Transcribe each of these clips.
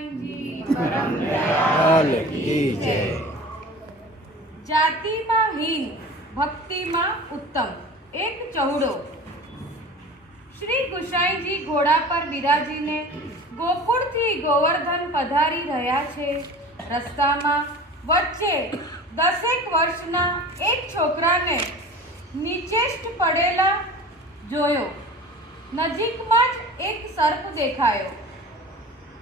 गोसाईजी परम दयाल की जय। जातिमां हीन भक्तिमां उत्तम एक चौड़ो। श्री गुसाईजी घोड़ा पर बिराजीने गोकुळथी गोवर्धन पधारी રહ્યા છે। રસ્તામાં વચ્ચે 10 વર્ષના એક છોકરાને નીચેષ્ટ પડેલા જોયો। નજીકમાં જ એક સર્પ દેખાયો।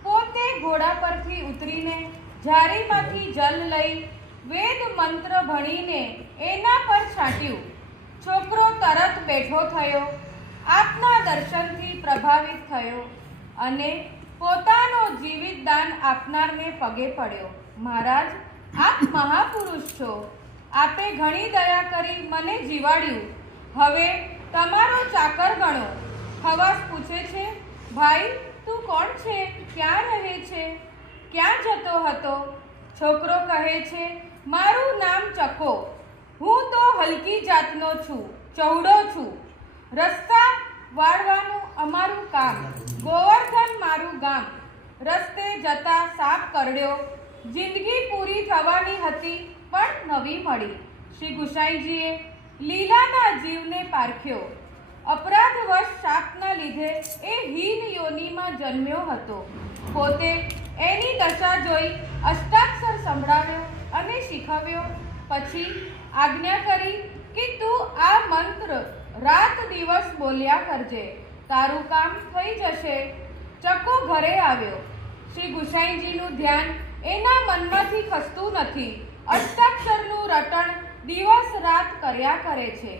પોતે ઘોડા પરથી ઉતરીને ઝારીમાંથી જલ લઈ વેદ મંત્ર ભણીને એના પર છાંટ્યું। છોકરો તરત બેઠો થયો, આપના દર્શનથી પ્રભાવિત થયો અને પોતાનો જીવિત દાન આપનારને પગે પડ્યો। મહારાજ, આપ મહાપુરુષ છો, આપે ઘણી દયા કરી મને જીવાડ્યું, હવે તમારો ચાકર ગણો। ખવાસ પૂછે છે, ભાઈ તું કોણ છે, ક્યાં રહે છે, ક્યાં જતો હતો? છોકરો કહે છે, મારું નામ ચકો, હું તો હલકી જાતનો છું, ચૌડો છું। રસ્તા વાળવાનું અમારું કામ, ગોવર્ધન મારું ગામ। રસ્તે જતા સાપ કરડ્યો, જિંદગી પૂરી થવાની હતી પણ નવી મળી। શ્રી ગુસાઈજીએ લીલાના જીવને પારખ્યો। અપરાધવશ શાપના લીધે એ હીન યોનિમાં જન્મ્યો હતો। પોતે એની દશા જોઈ અષ્ટાક્ષર સંભળાવ્યો અને શીખવ્યો। પછી આજ્ઞા કરી કે તું આ મંત્ર રાત દિવસ બોલ્યા કરજે, તારું કામ થઈ જશે। ચકો ઘરે આવ્યો। શ્રી ગુસાઈજીનું ધ્યાન એના મનમાંથી ખસતું નથી। અષ્ટાક્ષરનું રટણ દિવસ રાત કર્યા કરે છે।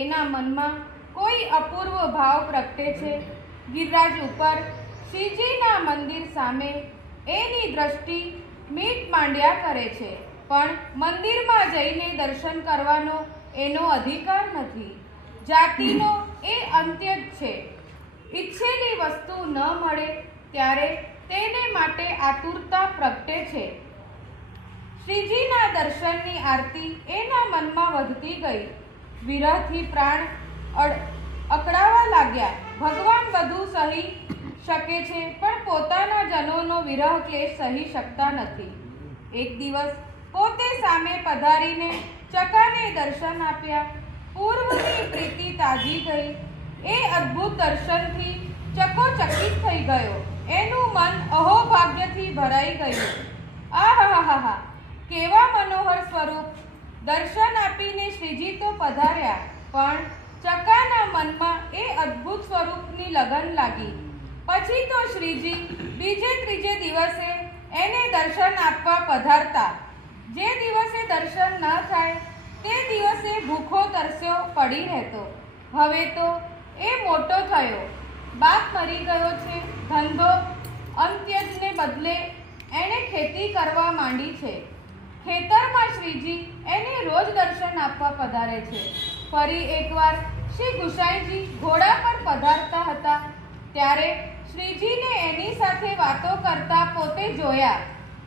એના મનમાં કોઈ અપૂર્વ ભાવ પ્રગટે છે। ગિરિરાજ ઉપર શ્રીજીના મંદિર સામે એની દ્રષ્ટિ મીટ માંડ્યા કરે છે, પણ મંદિરમાં જઈને દર્શન કરવાનો એનો અધિકાર નથી। જાતિનો એ અંત્ય જ છે। ઈચ્છેલી વસ્તુ ન મળે ત્યારે તેને માટે આતુરતા પ્રગટે છે। શ્રીજીના દર્શનની આરતી એના મનમાં વધતી ગઈ। વિરહથી પ્રાણ અકળાવા લાગ્યા। ભગવાન બધું સહી શકે છે, પણ પોતાના જનોનો વિરહ ક્લેશ સહી શકતા નથી। એક દિવસ પોતે સામે પધારીને ચકાને દર્શન આપ્યા। પૂર્વની પ્રીતિ તાજી ગઈ। એ અદ્ભુત દર્શનથી ચકો ચકિત થઈ ગયો। એનું મન અહોભાગ્યથી ભરાઈ ગયું। આહાહાહા, કેવા મનોહર સ્વરૂપ! દર્શન આપીને શ્રીજી તો પધાર્યા, પણ ચકાના મનમાં એ અદ્ભુત સ્વરૂપની લગન લાગી। પછી તો શ્રીજી બીજે ત્રીજે દિવસે એને દર્શન આપવા પધારતા। જે દિવસે દર્શન ન થાય તે દિવસે ભૂખો તરસ્યો પડી રહેતો। હવે તો એ મોટો થયો, બાપ મરી ગયો છે, ધંધો અંત્યજને બદલે એણે ખેતી કરવા માંડી છે। ખેતરમાં શ્રીજી એને રોજ દર્શન આપવા પધારે છે। ફરી એકવાર શ્રી ગુસાઈજી ઘોડા પર પધારતા હતા ત્યારે શ્રીજીને એની સાથે વાતો કરતા પોતે જોયા।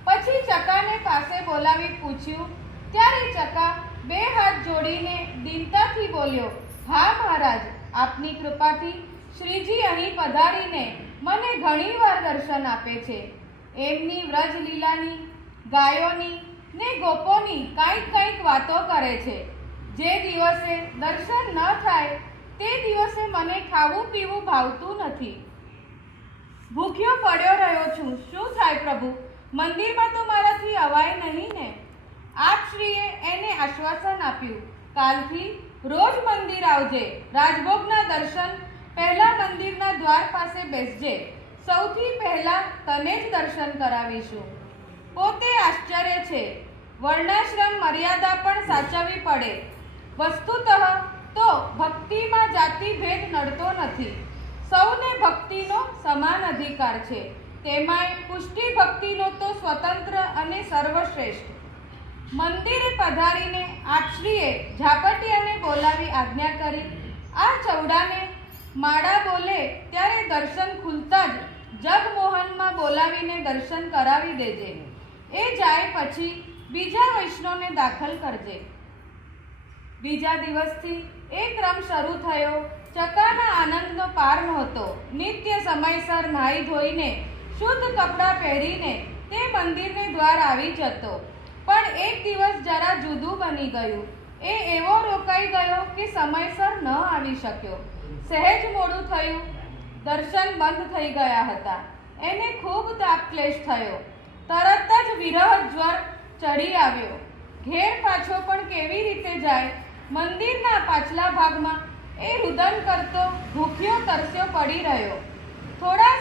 પછી ચકાને પાસે બોલાવી પૂછ્યું ત્યારે ચકા બે હાથ જોડીને દીનતાથી બોલ્યો, હા મહારાજ, આપની કૃપાથી શ્રીજી અહીં પધારીને મને ઘણીવાર દર્શન આપે છે। એમની વ્રજલીલાની, ગાયોની ને ગોપોની કંઈક વાતો કરે છે। જે દિવસે દર્શન ન થાય તે દિવસે મને ખાવું પીવું ભાવતું નથી। ભૂખ્યો પડ્યો રહ્યો છું, શું થાય પ્રભુ? મંદિરમાં તો મારાથી અવાય નહીં ને? આપશ્રીએ એને આશ્વાસન આપ્યું, કાલથી રોજ મંદિર આવજે, રાજભોગના દર્શન પહેલા મંદિરના દ્વાર પાસે બેસજે, સૌથી પહેલા તને જ દર્શન કરાવીશું। પોતે આશ્ચર્ય છે, વર્ણાશ્રમ મર્યાદા પણ સાચવવી પડે। વસ્તુતઃ તો ભક્તિમાં જાતિ ભેદ નડતો નથી, સૌને ભક્તિનો સમાન અધિકાર છે। તેમાંય પુષ્ટિ ભક્તિનો તો સ્વતંત્ર અને સર્વશ્રેષ્ઠ। મંદિરે પધારીને આપશ્રીએ ઝાપટિયાને બોલાવી આજ્ઞા કરી, આ ચૌડાને માળા બોલે ત્યારે દર્શન ખુલતા જ જગમોહનમાં બોલાવીને દર્શન કરાવી દેજે। એ જાય પછી બીજા વૈષ્ણવને દાખલ કરજે। બીજા દિવસથી એ ક્રમ શરૂ થયો। ચકાના આનંદનો પાર નહોતો। નિત્ય સમયસર નાહી ધોઈને શુદ્ધ કપડાં પહેરીને તે મંદિરને દ્વાર આવી જતો. પણ એક દિવસ જરા જુદું બની ગયું. એ એવો રોકાઈ ગયો કે સમયસર ન આવી શક્યો. સહેજ મોડું થયું. દર્શન બંધ થઈ ગયા હતા. એને ખૂબ તાપક્લેશ થયો. તરત જ વિરહ જ્વર ચડી આવ્યો. ઘેર પાછો પણ કેવી રીતે જાય? મંદિરના પાછલા ભાગમાં એ રુદન કરતો ભૂખ્યો તરસ્યો પડી રહ્યો. થોડા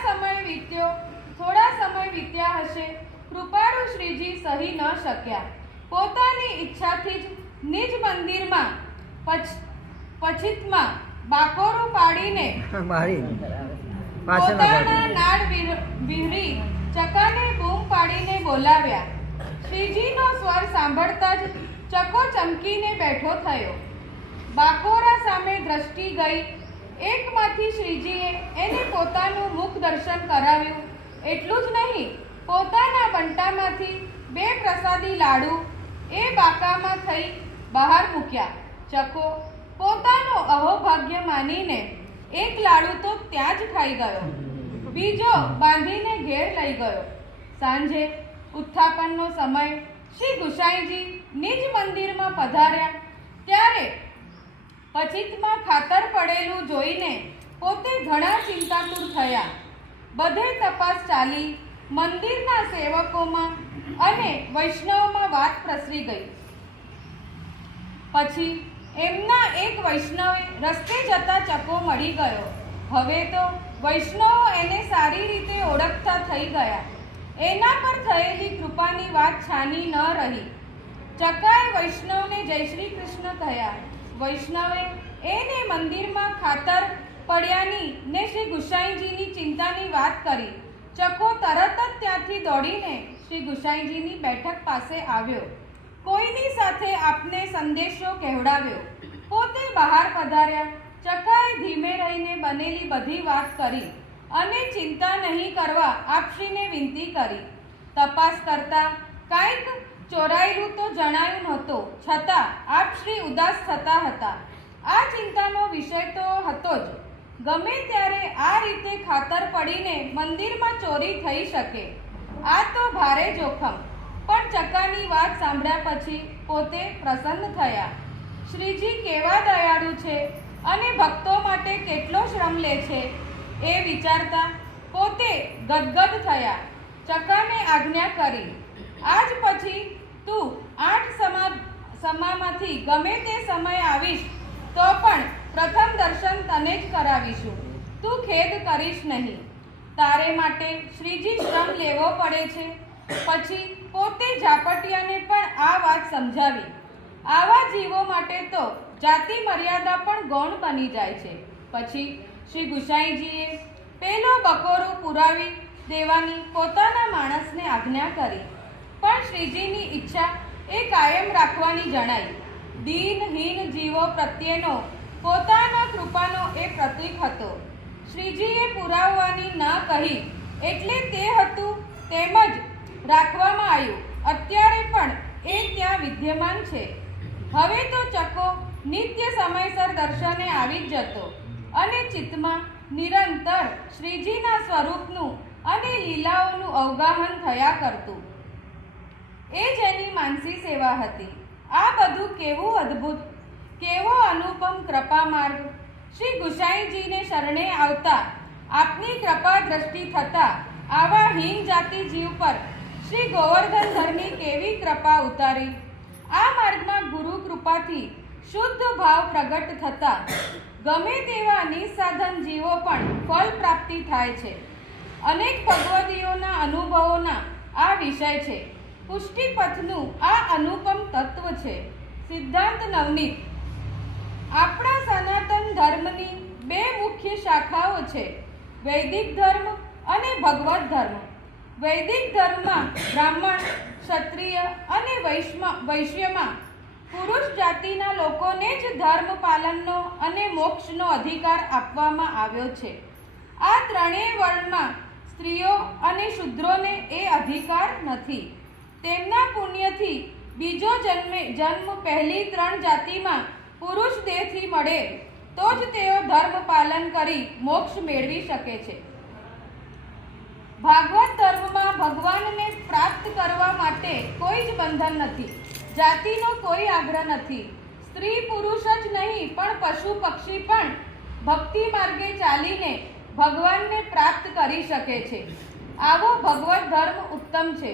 સમય વીત્યા હશે. કૃપાળુ શ્રીજી સહી ન શક્યા. પોતાની ઈચ્છાથી જ નિજ મંદિરમાં પછીતમાં બાકોરું પાડીને પોતાના નાળ વિહરી ચકાને બૂમ પાડીને બોલાવ્યા. શ્રીજીનો સ્વર સાંભળતા જ ચકો ચમકીને બેઠો થયો. બાકોરા સામે દ્રષ્ટિ ગઈ. એકમાંથી શ્રીજીએ એને પોતાનું મુખ દર્શન કરાવ્યું. એટલું જ નહીં, પોતાના બંટામાંથી 2 પ્રસાદી લાડુ એ બાકામાં થઈ બહાર મૂક્યા. ચકો પોતાનો અહોભાગ્ય માનીને એક લાડુ તો ત્યાં જ ખાઈ ગયો. બીજો બાંધીને ઘેર લઈ ગયો. સાંજે ઉત્થાપનનો સમય. શ્રી ગુસાઈજી નિજ મંદિરમાં પધાર્યા ત્યારે પછીતમાં ખાતર પડેલું જોઈને પોતે ઘણા ચિંતાતુર થયા. બધે તપાસ ચાલી. મંદિરના સેવકોમાં અને વૈષ્ણવમાં વાત પ્રસરી ગઈ. પછી એમના એક વૈષ્ણવે રસ્તે જતા ચકો મળી ગયો. હવે તો વૈષ્ણવો એને સારી રીતે ઓળખતા થઈ ગયા. એના પર થયેલી કૃપાની વાત છાની ન રહી. ચકાએ વૈષ્ણવને જય શ્રી કૃષ્ણ કહ્યા. વૈષ્ણવે એને મંદિરમાં ખાતર પડ્યાની ને શ્રી ગુસાઈજીની ચિંતાની વાત કરી. ચકો તરત જ ત્યાંથી દોડીને શ્રી ગુસાઈજીની બેઠક પાસે આવ્યો. કોઈની સાથે આપને સંદેશો કહેવડાવ્યો. પોતે બહાર પધાર્યા. ચકાએ ધીમે રહીને બનેલી બધી વાત કરી અને ચિંતા નહીં કરવા આપશ્રીને વિનંતી કરી. તપાસ કરતા કાંઈક ચોરાયેલું તો જણાયું નહોતું, છતાં આપશ્રી ઉદાસ થતા હતા. આ ચિંતાનો વિષય તો હતો જ. ગમે ત્યારે આ રીતે ખાતર પડીને મંદિરમાં ચોરી થઈ શકે. આ તો ભારે જોખમ. પણ ચકાની વાત સાંભળ્યા પછી પોતે પ્રસન્ન થયા. શ્રીજી કેવા દયાળુ છે અને ભક્તો માટે કેટલો શ્રમ લે છે એ વિચારતા પોતે ગદગદ થયા. ચકાને આજ્ઞા કરી, આજ પછી તું 8 સમામાંથી ગમે તે સમય આવીશ તો પણ પ્રથમ દર્શન તને જ કરાવીશું. તું ખેદ કરીશ નહીં. તારે માટે શ્રીજી શ્રમ લેવો પડે છે. પછી પોતે ઝાપટિયાને પણ આ વાત સમજાવી. આવા જીવો માટે તો જાતિ મર્યાદા પણ ગૌણ બની જાય છે. પછી શ્રી ગુસાઈજીએ પેલો બકોરો પુરાવી દેવાની પોતાના માણસને આજ્ઞા કરી. પણ શ્રીજીની ઈચ્છા એ કાયમ રાખવાની જણાઈ. દીનહીન જીવો પ્રત્યેનો પોતાના કૃપાનો એ પ્રતીક હતો. શ્રીજીએ પુરાવવાની ના કહી એટલે તે હતું તેમ જ રાખવામાં આવ્યું. અત્યારે પણ એ ત્યાં વિદ્યમાન છે. હવે તો ચકો નિત્ય સમયસર દર્શને આવી જ જતો અને ચિત્તમાં નિરંતર શ્રીજીના સ્વરૂપનું અને લીલાઓનું અવગાહન થયા કરતું. એ જ એની માનસી સેવા હતી. આ બધું કેવું અદ્ભુત, કેવો અનુપમ કૃપા માર્ગ! શ્રી ગુસાઈજીને શરણે આવતા આપની કૃપા દ્રષ્ટિ થતા આવા હીન જાતિ જીવ પર શ્રી ગોવર્ધન ધરની કેવી કૃપા ઉતારી! આ માર્ગમાં ગુરુ કૃપાથી શુદ્ધ ભાવ પ્રગટ થતા ગમે તેવા નિસાધન જીવો પણ ફળ પ્રાપ્તિ થાય છે. અનેક ભગવદીઓના અનુભવોના આ વિષય છે. પુષ્ટિપથનું આ અનુપમ તત્વ છે. સિદ્ધાંત નવનીત. આપણા સનાતન ધર્મની 2 મુખ્ય શાખાઓ છે, વૈદિક ધર્મ અને ભગવત ધર્મ. વૈદિક ધર્મમાં બ્રાહ્મણ, ક્ષત્રિય અને વૈશ્યમાં પુરુષ જાતિના લોકોને જ ધર્મ પાલનનો અને મોક્ષનો અધિકાર આપવામાં આવ્યો છે. આ ત્રણેય વર્ણમાં સ્ત્રીઓ અને શૂદ્રોને એ અધિકાર નથી. તેમના પુણ્યથી બીજો જન્મ પહેલી 3 જાતિમાં પુરુષ દેહથી મળે તો જ તેઓ ધર્મ પાલન કરી મોક્ષ મેળવી શકે છે. ભાગવત ધર્મમાં ભગવાનને પ્રાપ્ત કરવા માટે કોઈ જ બંધન નથી, જાતિનો કોઈ આગ્રહ નથી. સ્ત્રી પુરુષ જ નહીં પણ પશુ પક્ષી પણ ભક્તિ માર્ગે ચાલીને ભગવાનને પ્રાપ્ત કરી શકે છે. આવો ભગવત ધર્મ ઉત્તમ છે.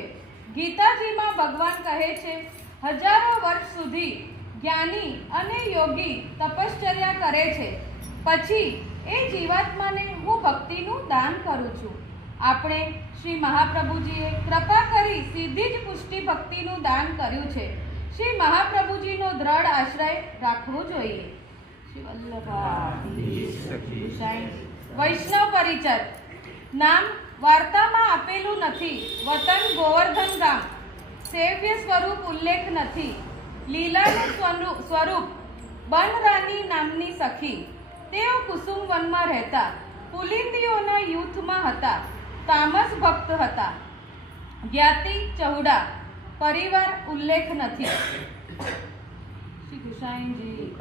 ગીતાજીમાં ભગવાન કહે છે, હજારો વર્ષ સુધી જ્ઞાની અને યોગી તપશ્ચર્યા કરે છે, પછી એ જીવાત્માને હું ભક્તિનું દાન કરું છું. આપણે શ્રી મહાપ્રભુજીએ કૃપા કરી સીધી જ પુષ્ટિ ભક્તિનું દાન કર્યું છે. શ્રી મહાપ્રભુજીનો દ્રઢ આશ્રય રાખવો જોઈએ. શ્રી વલ્લભાધીશ. વૈષ્ણવ પરિચય. નામ વાર્તામાં આપેલું નથી. વતન ગોવર્ધન ગામ. સેવ્ય સ્વરૂપ ઉલ્લેખ નથી. લીલાનું સ્વરૂપ બનરાની નામની સખી. તેઓ કુસુમ વનમાં રહેતા. પુલિંદીઓના યુથમાં હતા. તામસ ભક્ત હતા. જ્ઞાતિ ચૌડા. પરિવાર ઉલ્લેખ નથી. શ્રી ગુસાઈજી